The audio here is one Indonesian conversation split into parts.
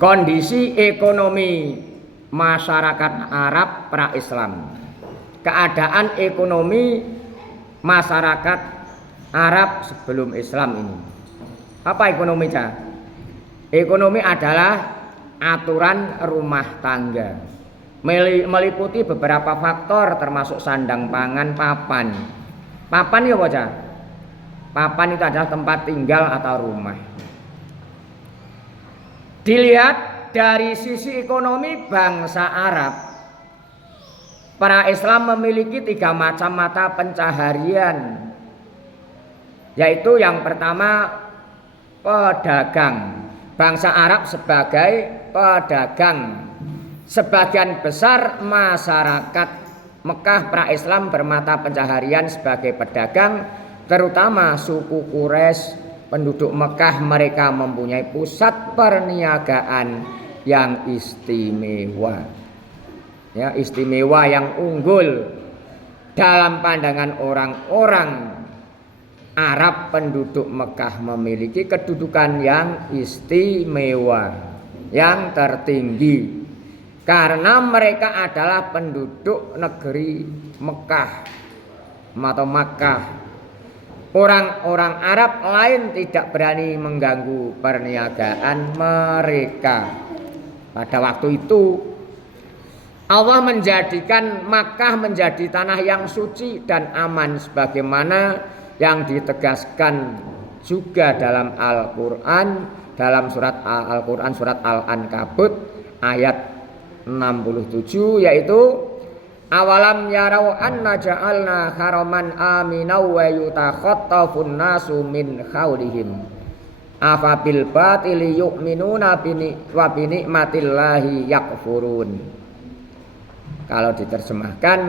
Kondisi ekonomi masyarakat Arab pra-Islam. Keadaan ekonomi masyarakat Arab sebelum Islam ini. Apa ekonomi, Cah? Ekonomi adalah aturan rumah tangga. Meliputi beberapa faktor termasuk sandang pangan, papan. Papan ya, Bocah? Papan itu adalah tempat tinggal atau rumah. Dilihat dari sisi ekonomi bangsa Arab, para Islam memiliki 3 macam mata pencaharian, yaitu yang pertama pedagang. Bangsa Arab sebagai pedagang. Sebagian besar masyarakat Mekah pra-Islam bermata pencaharian sebagai pedagang, terutama suku Quraisy. Penduduk Mekah mereka mempunyai pusat perniagaan yang istimewa. Ya, istimewa yang unggul dalam pandangan orang-orang Arab. Penduduk Mekah memiliki kedudukan yang istimewa, yang tertinggi, karena mereka adalah penduduk negeri Mekah atau Makkah. Orang-orang Arab lain tidak berani mengganggu perniagaan mereka. Pada waktu itu Allah menjadikan Makkah menjadi tanah yang suci dan aman, sebagaimana yang ditegaskan juga dalam Al-Quran, dalam surat Al-Quran surat Al-Ankabut ayat 67, yaitu awalam yarau anna ja'alna haraman aminau wa yutakhattafun nasu min khawlihim afabil batili yu'minuna wa binikmatillahi yakfurun. Kalau diterjemahkan,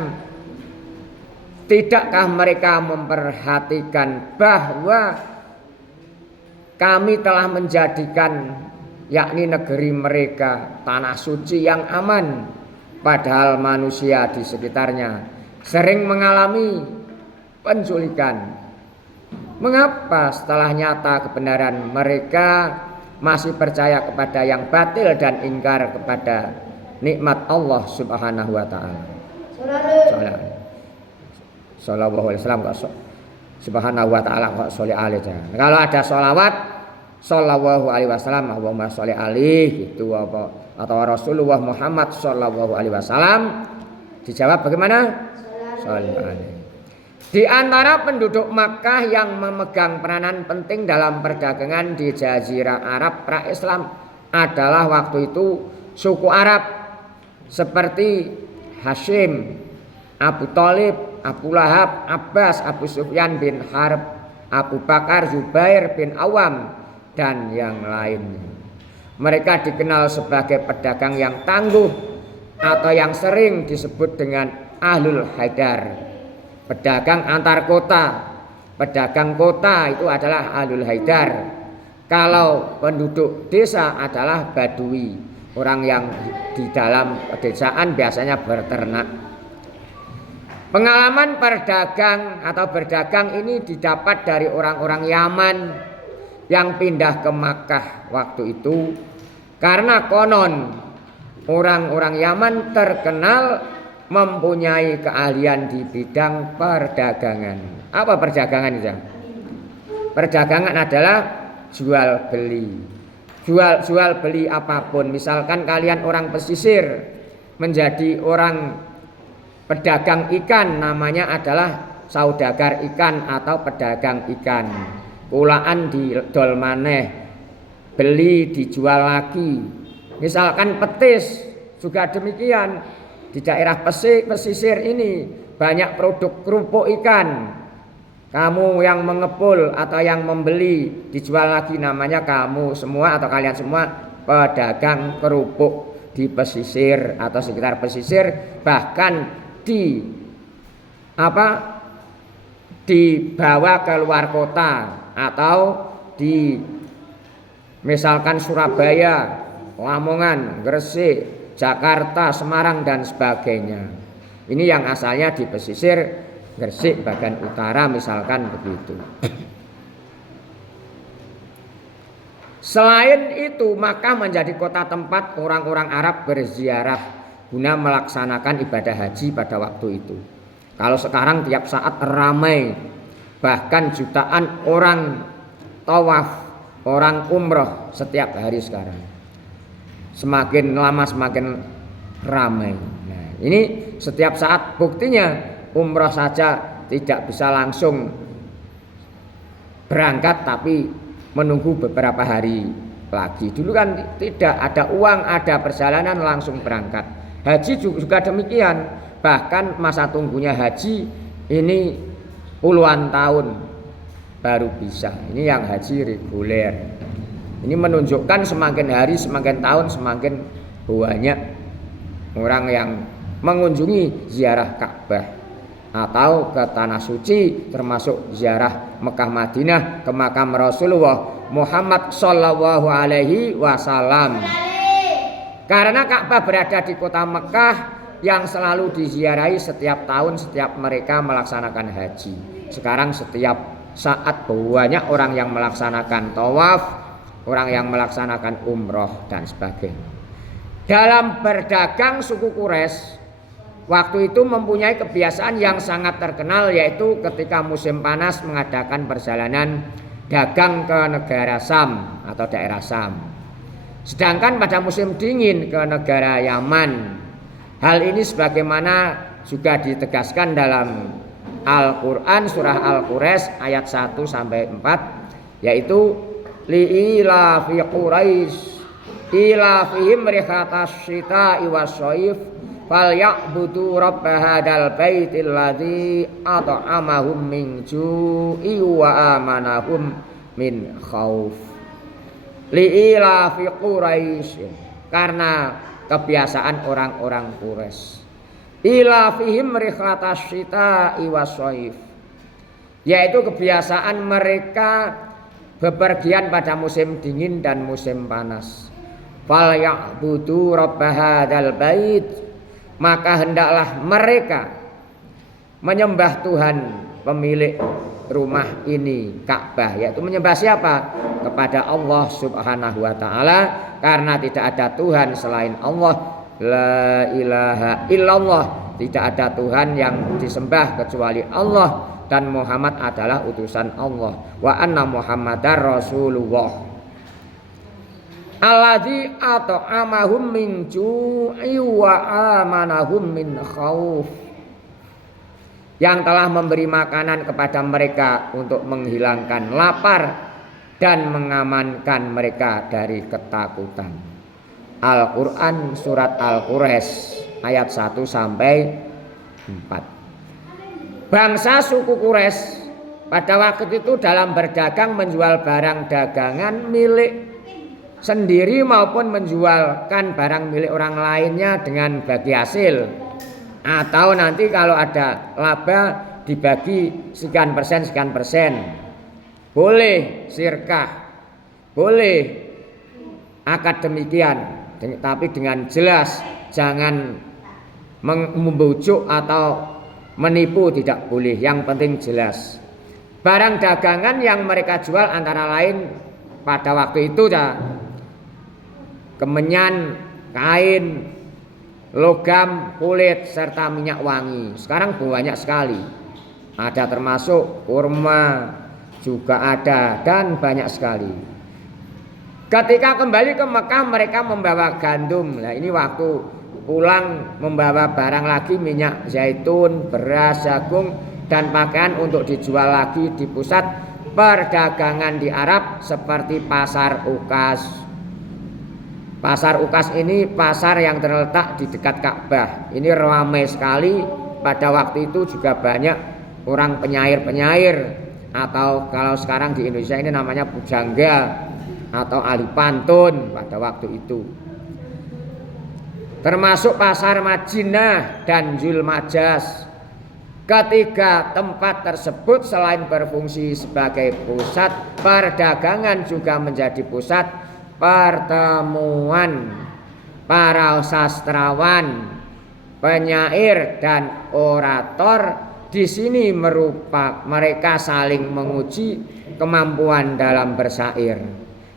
tidakkah mereka memperhatikan bahwa kami telah menjadikan yakni negeri mereka tanah suci yang aman, padahal manusia di sekitarnya sering mengalami penculikan. Mengapa setelah nyata kebenaran mereka masih percaya kepada yang batil dan ingkar kepada nikmat Allah Subhanahu wa taala? Sallallahu alaihi wasallam kok Subhanahu wa taala kok sholli alaihi. Kalau ada sholawat sallallahu alaihi wasallam, Allahumma sholli alaihi gitu apa, atau Rasulullah Muhammad sallallahu alaihi wasallam, dijawab bagaimana? Sholli alaihi. Di antara penduduk Makkah yang memegang peranan penting dalam perdagangan di Jazirah Arab pra-Islam adalah waktu itu suku Arab seperti Hashim, Abu Thalib, Abu Lahab, Abbas, Abu Sufyan bin Harb, Abu Bakar, Zubair bin Awam, dan yang lainnya. Mereka dikenal sebagai pedagang yang tangguh atau yang sering disebut dengan Ahlul Haidar, pedagang antar kota. Pedagang kota itu adalah Ahlul Haidar. Kalau penduduk desa adalah Badui, orang yang di dalam pedesaan biasanya berternak. Pengalaman perdagang atau berdagang ini didapat dari orang-orang Yaman yang pindah ke Makkah waktu itu, karena konon orang-orang Yaman terkenal mempunyai keahlian di bidang perdagangan. Apa perdagangan itu? Perdagangan adalah jual beli. Jual beli apapun. Misalkan kalian orang pesisir menjadi orang pedagang ikan, namanya adalah saudagar ikan atau pedagang ikan. Kulaan didol maneh, beli dijual lagi. Misalkan petis juga demikian. Di daerah pesisir ini banyak produk kerupuk ikan. Kamu yang mengepul atau yang membeli dijual lagi, namanya kamu semua atau kalian semua pedagang kerupuk di pesisir atau sekitar pesisir, bahkan dibawa ke luar kota atau di misalkan Surabaya, Lamongan, Gresik, Jakarta, Semarang dan sebagainya. Ini yang asalnya di pesisir Gresik bagian utara misalkan begitu. Selain itu, Makkah menjadi kota tempat orang-orang Arab berziarah guna melaksanakan ibadah haji pada waktu itu. Kalau sekarang tiap saat ramai, bahkan jutaan orang tawaf, orang umroh setiap hari sekarang. Semakin lama semakin ramai. Nah, ini setiap saat, buktinya umroh saja tidak bisa langsung berangkat tapi menunggu beberapa hari lagi. Dulu kan tidak ada uang, ada perjalanan langsung berangkat. Haji juga demikian. Bahkan masa tunggunya haji ini puluhan tahun baru bisa. Ini yang haji reguler. Ini menunjukkan semakin hari, semakin tahun, semakin banyak orang yang mengunjungi ziarah Ka'bah atau ke tanah suci, termasuk ziarah Mekah Madinah ke makam Rasulullah Muhammad Shallallahu Alaihi Wasallam. Karena Ka'bah berada di kota Mekah yang selalu diziarahi setiap tahun setiap mereka melaksanakan haji. Sekarang setiap saat banyak orang yang melaksanakan tawaf, orang yang melaksanakan umroh dan sebagainya. Dalam berdagang, suku Quraisy waktu itu mempunyai kebiasaan yang sangat terkenal, yaitu ketika musim panas mengadakan perjalanan dagang ke negara Sam atau daerah Sam. Sedangkan pada musim dingin ke negara Yaman. Hal ini sebagaimana juga ditegaskan dalam Al-Quran surah Al-Quraish ayat 1 sampai 4, yaitu li'ilafi Quraisy ilafihim rihatas syita'i wasyaif falyabudu rabb hadzal baitil ladzi at'amahum min ju'i wa amanahum min khauf. Li'ilafi Quraisy, karena kebiasaan orang-orang Quraisy. Ilafihim rihlatas syita'i wasyaif, yaitu kebiasaan mereka bepergian pada musim dingin dan musim panas. Falyabudu rabb hadzal bait, maka hendaklah mereka menyembah Tuhan pemilik rumah ini, Ka'bah, yaitu menyembah siapa? Kepada Allah Subhanahu wa taala, karena tidak ada Tuhan selain Allah. La ilaha illallah, tidak ada Tuhan yang disembah kecuali Allah, dan Muhammad adalah utusan Allah. Wa anna Muhammadar Rasulullah. Alladzi at'amahum min ju'i wa amanahum min khauf, yang telah memberi makanan kepada mereka untuk menghilangkan lapar dan mengamankan mereka dari ketakutan. Al-Quran surat Al-Quraish ayat 1 sampai 4. Bangsa suku Quraisy pada waktu itu dalam berdagang menjual barang dagangan milik sendiri maupun menjualkan barang milik orang lainnya dengan bagi hasil, atau nanti kalau ada laba dibagi sekian persen, boleh sirkah, boleh akad demikian, tapi dengan jelas, jangan membujuk atau menipu, tidak boleh. Yang penting jelas. Barang dagangan yang mereka jual antara lain pada waktu itu kemenyan, kain, logam, kulit, serta minyak wangi. Sekarang banyak sekali. Ada termasuk kurma juga ada, dan banyak sekali. Ketika kembali ke Mekah mereka membawa gandum. Nah, ini waktu pulang membawa barang lagi, minyak zaitun, beras, jagung, dan pakaian untuk dijual lagi di pusat perdagangan di Arab seperti pasar Ukas. Pasar Ukas ini pasar yang terletak di dekat Ka'bah. Ini ramai sekali. Pada waktu itu juga banyak orang penyair-penyair, atau kalau sekarang di Indonesia ini namanya pujangga atau ahli pantun pada waktu itu. Termasuk pasar Madinah dan Zulmajas. Ketiga tempat tersebut selain berfungsi sebagai pusat perdagangan juga menjadi pusat pertemuan para sastrawan, penyair, dan orator. Di sini mereka saling menguji kemampuan dalam bersair.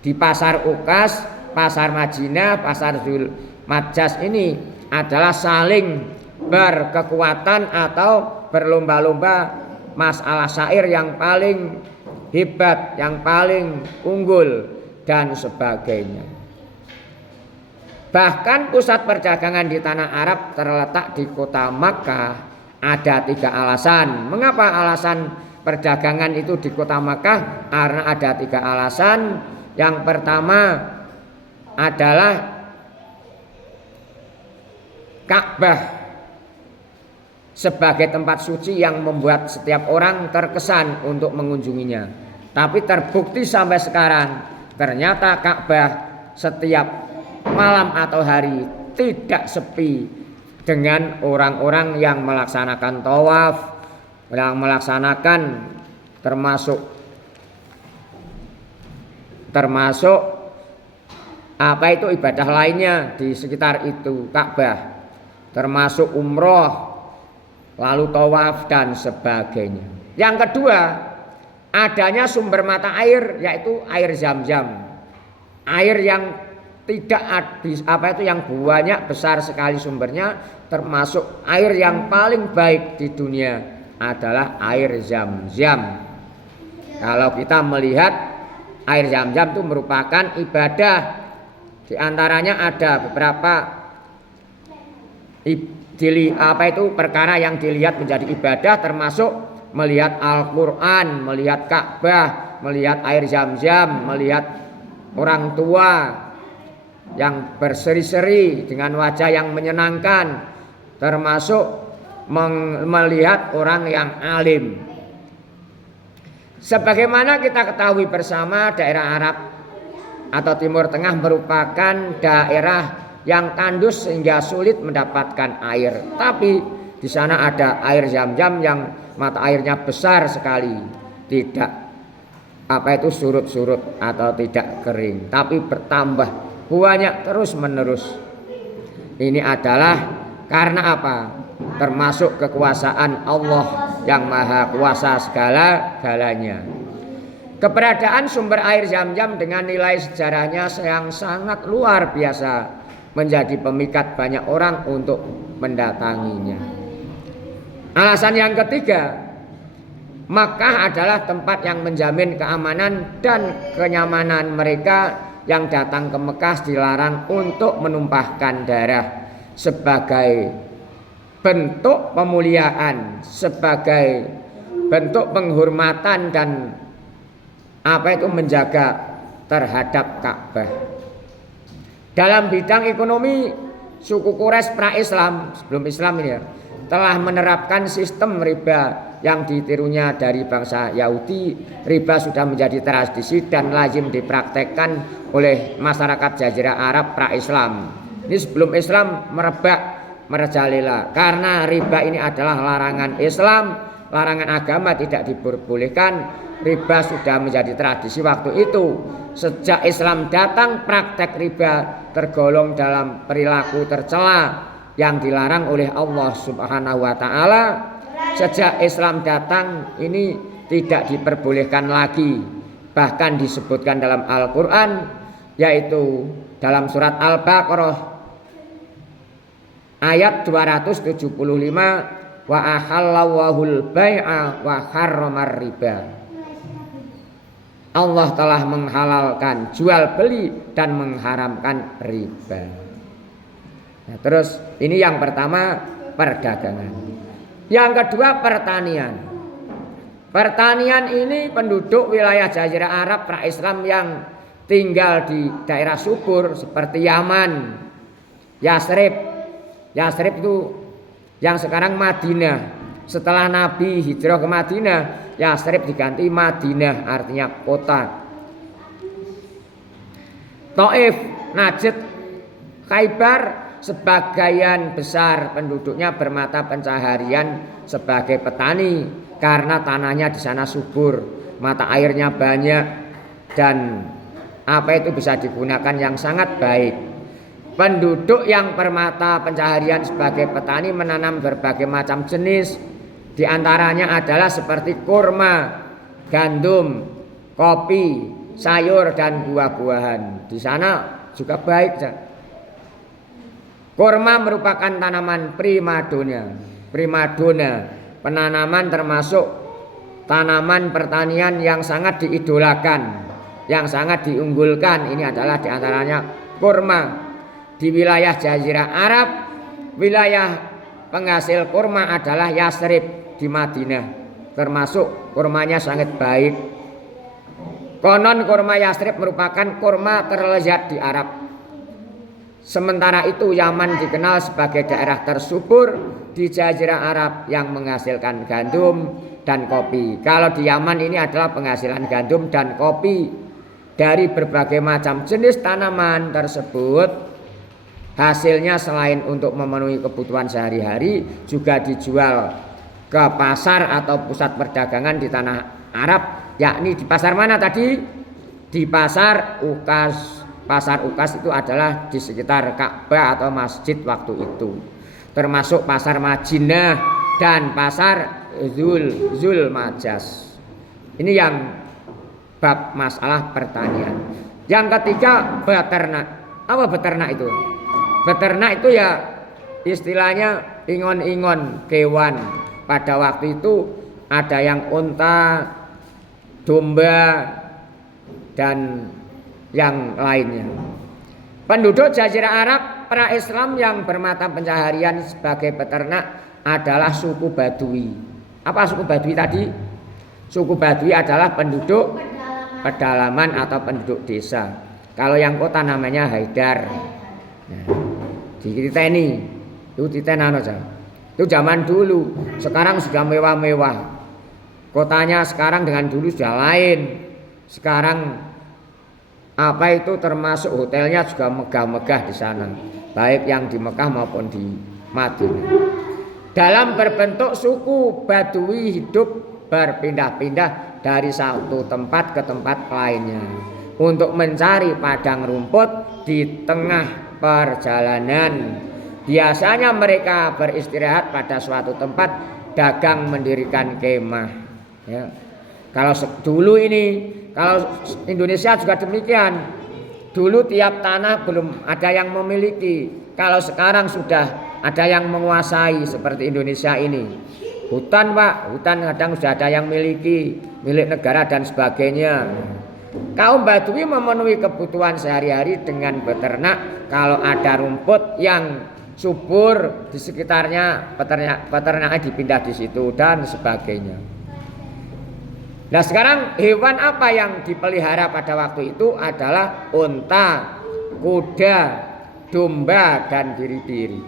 di pasar Ukas, pasar Madinah, pasar Dzul Majas ini adalah saling berkekuatan atau berlomba-lomba masalah syair yang paling hebat, yang paling unggul dan sebagainya. Bahkan pusat perdagangan di tanah Arab terletak di kota Makkah. Ada 3 alasan. Mengapa alasan perdagangan itu di kota Makkah? Karena ada 3 alasan. Yang pertama adalah Ka'bah sebagai tempat suci yang membuat setiap orang terkesan untuk mengunjunginya. Tapi terbukti sampai sekarang ternyata Ka'bah setiap malam atau hari tidak sepi dengan orang-orang yang melaksanakan tawaf, yang melaksanakan termasuk apa itu ibadah lainnya di sekitar itu Ka'bah, termasuk umroh, lalu tawaf dan sebagainya. Yang kedua, adanya sumber mata air yaitu air Zam-Zam. Air yang tidak habis, yang banyak besar sekali sumbernya, termasuk air yang paling baik di dunia adalah air Zam-Zam. Kalau kita melihat air Zam-Zam itu merupakan ibadah, di antaranya ada beberapa perkara yang dilihat menjadi ibadah, termasuk melihat Al-Quran, melihat Ka'bah, melihat air Zam-Zam, melihat orang tua yang berseri-seri dengan wajah yang menyenangkan, termasuk melihat orang yang alim. Sebagaimana kita ketahui bersama, daerah Arab atau Timur Tengah merupakan daerah yang tandus sehingga sulit mendapatkan air. Tapi di sana ada air Zam-Zam yang mata airnya besar sekali, tidak surut-surut atau tidak kering, tapi bertambah banyak terus menerus. Ini adalah karena apa? Termasuk kekuasaan Allah yang maha kuasa segala-galanya. Keberadaan sumber air Zam-Zam dengan nilai sejarahnya yang sangat luar biasa menjadi pemikat banyak orang untuk mendatanginya. Alasan yang ketiga, Makkah adalah tempat yang menjamin keamanan dan kenyamanan mereka yang datang ke Mekah dilarang untuk menumpahkan darah sebagai bentuk pemuliaan, sebagai bentuk penghormatan dan menjaga terhadap Ka'bah. Dalam bidang ekonomi, suku Quraisy pra-Islam, sebelum Islam ini telah menerapkan sistem riba yang ditirunya dari bangsa Yahudi. Riba sudah menjadi tradisi dan lazim dipraktekkan oleh masyarakat Jazirah Arab pra-Islam. Ini sebelum Islam merebak merajalela. Karena riba ini adalah larangan Islam, larangan agama, tidak diperbolehkan. Riba sudah menjadi tradisi waktu itu. Sejak Islam datang, praktek riba tergolong dalam perilaku tercela yang dilarang oleh Allah Subhanahu wa taala. Sejak Islam datang ini tidak diperbolehkan lagi. Bahkan disebutkan dalam Al-Qur'an, yaitu dalam surat Al-Baqarah ayat 275, wa ahallallahul bai'a wa harramar riba. Allah telah menghalalkan jual beli dan mengharamkan riba. Nah, terus ini yang pertama perdagangan. Yang kedua pertanian. Pertanian ini penduduk wilayah Jazirah Arab pra-Islam yang tinggal di daerah subur seperti Yaman, Yasrib. Yasrib itu yang sekarang Madinah. Setelah Nabi hijrah ke Madinah, Yasrib diganti Madinah, artinya kota. Taif, Najd, Khaybar, sebagian besar penduduknya bermata pencaharian sebagai petani karena tanahnya di sana subur, mata airnya banyak dan bisa digunakan yang sangat baik. Penduduk yang bermata pencaharian sebagai petani menanam berbagai macam jenis, di antaranya adalah seperti kurma, gandum, kopi, sayur dan buah-buahan. Di sana juga baik. Kurma merupakan tanaman primadona. Penanaman termasuk tanaman pertanian yang sangat diidolakan, yang sangat diunggulkan. Ini adalah diantaranya kurma. Di wilayah Jazirah Arab, wilayah penghasil kurma adalah Yasrib di Madinah. Termasuk kurmanya sangat baik. Konon kurma Yasrib merupakan kurma terlezat di Arab. Sementara itu Yaman dikenal sebagai daerah tersubur di Jazirah Arab yang menghasilkan gandum dan kopi. Kalau di Yaman ini adalah penghasilan gandum dan kopi. Dari berbagai macam jenis tanaman tersebut, hasilnya selain untuk memenuhi kebutuhan sehari-hari juga dijual ke pasar atau pusat perdagangan di tanah Arab, yakni di pasar mana tadi? Di pasar Ukas. Pasar Ukas itu adalah di sekitar Ka'bah atau masjid waktu itu. Termasuk pasar Madinah dan pasar Zulmajas. Ini yang bab masalah pertanian. Yang ketiga beternak. Apa beternak itu? Beternak itu ya istilahnya ingon-ingon kewan. Pada waktu itu ada yang unta, domba, dan yang lainnya. Penduduk Jazirah Arab pra-Islam yang bermata pencaharian sebagai peternak adalah suku Badui. Apa suku Badui tadi? Suku Badui adalah penduduk pedalaman atau penduduk desa. Kalau yang kota namanya Haidar. Nah, di Titeni itu Titenan aja. Itu zaman dulu. Sekarang sudah mewah-mewah. Kotanya sekarang dengan dulu sudah lain. Sekarang apa itu termasuk hotelnya juga megah-megah di sana, baik yang di Mekah maupun di Madinah. Dalam berbentuk suku Badui hidup berpindah-pindah dari satu tempat ke tempat lainnya untuk mencari padang rumput di tengah perjalanan. Biasanya mereka beristirahat pada suatu tempat, dagang mendirikan kemah. Ya. Kalau dulu ini, kalau Indonesia juga demikian. Dulu tiap tanah belum ada yang memiliki. Kalau sekarang sudah ada yang menguasai seperti Indonesia ini. Hutan Pak, hutan kadang sudah ada yang miliki, milik negara dan sebagainya. Kaum Badui memenuhi kebutuhan sehari-hari dengan beternak. Kalau ada rumput yang subur di sekitarnya, peternaknya dipindah di situ dan sebagainya. Nah sekarang hewan apa yang dipelihara pada waktu itu adalah unta, kuda, domba, dan biri-biri.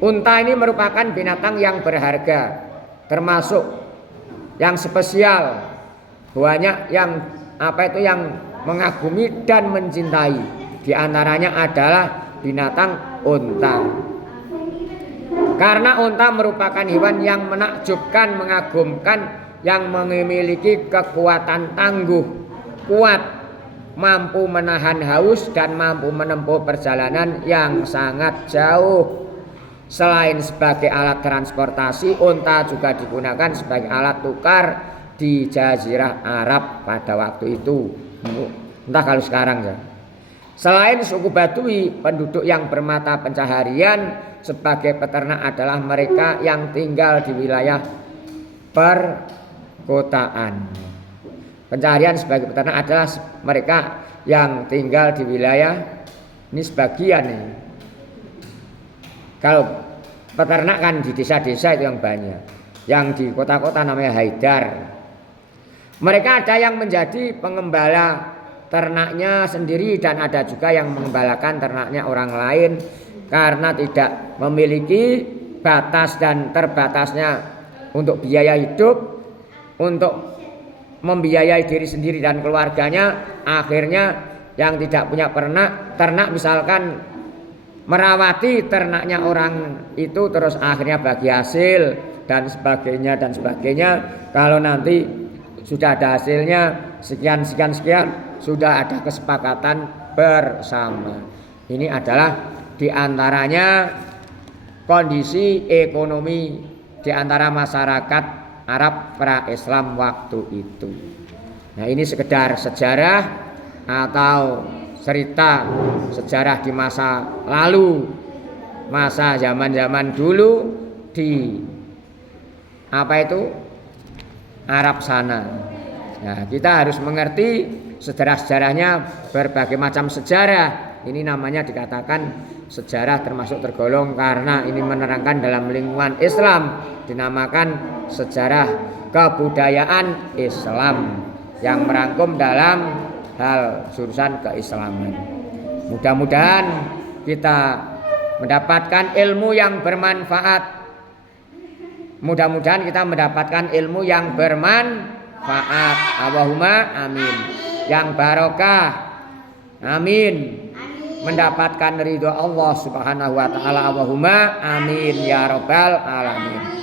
Unta ini merupakan binatang yang berharga, termasuk yang spesial, banyak yang yang mengagumi dan mencintai. Di antaranya adalah binatang unta. Karena unta merupakan hewan yang menakjubkan, mengagumkan, yang memiliki kekuatan tangguh, kuat, mampu menahan haus dan mampu menempuh perjalanan yang sangat jauh. Selain sebagai alat transportasi, unta juga digunakan sebagai alat tukar di Jazirah Arab pada waktu itu. Entah kalau sekarang ya. Selain suku Badui, penduduk yang bermata pencaharian sebagai peternak adalah mereka yang tinggal di wilayah perkotaan. Pencaharian sebagai peternak adalah mereka yang tinggal di wilayah ini sebagian nih. Kalau peternak kan di desa-desa itu yang banyak. Yang di kota-kota namanya Haidar. Mereka ada yang menjadi pengembala ternaknya sendiri dan ada juga yang mengembalakan ternaknya orang lain karena tidak memiliki batas dan terbatasnya untuk biaya hidup, untuk membiayai diri sendiri dan keluarganya. Akhirnya yang tidak punya ternak misalkan merawati ternaknya orang itu, terus akhirnya bagi hasil dan sebagainya dan sebagainya. Kalau nanti sudah ada hasilnya sekian sudah ada kesepakatan bersama. Ini adalah diantaranya kondisi ekonomi di antara masyarakat Arab pra-Islam waktu itu. Nah, ini sekedar sejarah atau cerita sejarah di masa lalu, masa zaman-zaman dulu di Arab sana. Nah, kita harus mengerti sejarah-sejarahnya, berbagai macam sejarah. Ini namanya dikatakan sejarah, termasuk tergolong karena ini menerangkan dalam lingkungan Islam, dinamakan sejarah kebudayaan Islam yang merangkum dalam hal jurusan keislaman. Mudah-mudahan kita mendapatkan ilmu yang bermanfaat. Mudah-mudahan kita mendapatkan ilmu yang bermanfaat. Allahumma amin. Yang barokah. Amin. Mendapatkan ridho Allah Subhanahu wa taala. Allahumma amin ya rabbal alamin.